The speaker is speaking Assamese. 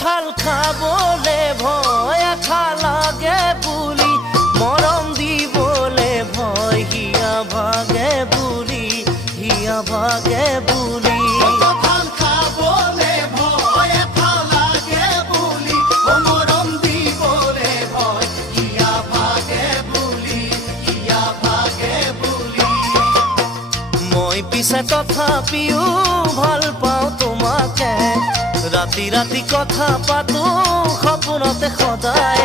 কঁঠাল খাবলে ভয় এখা লাগে বুলি মৰম দিবলে ভয় হিয়া ভাগে বুলি হিয়া ভাগে বুলি কঁঠাল খাবলে ভয় এখা লাগে বুলি মৰম দিবলে ভয় হিয়া ভাগে বুলি হিয়া ভাগে বুলি মই পিছে তথাপিও ভাল পাওঁ তোমাকে ৰাতি ৰাতি কথা পাতো সপোনতে সদায়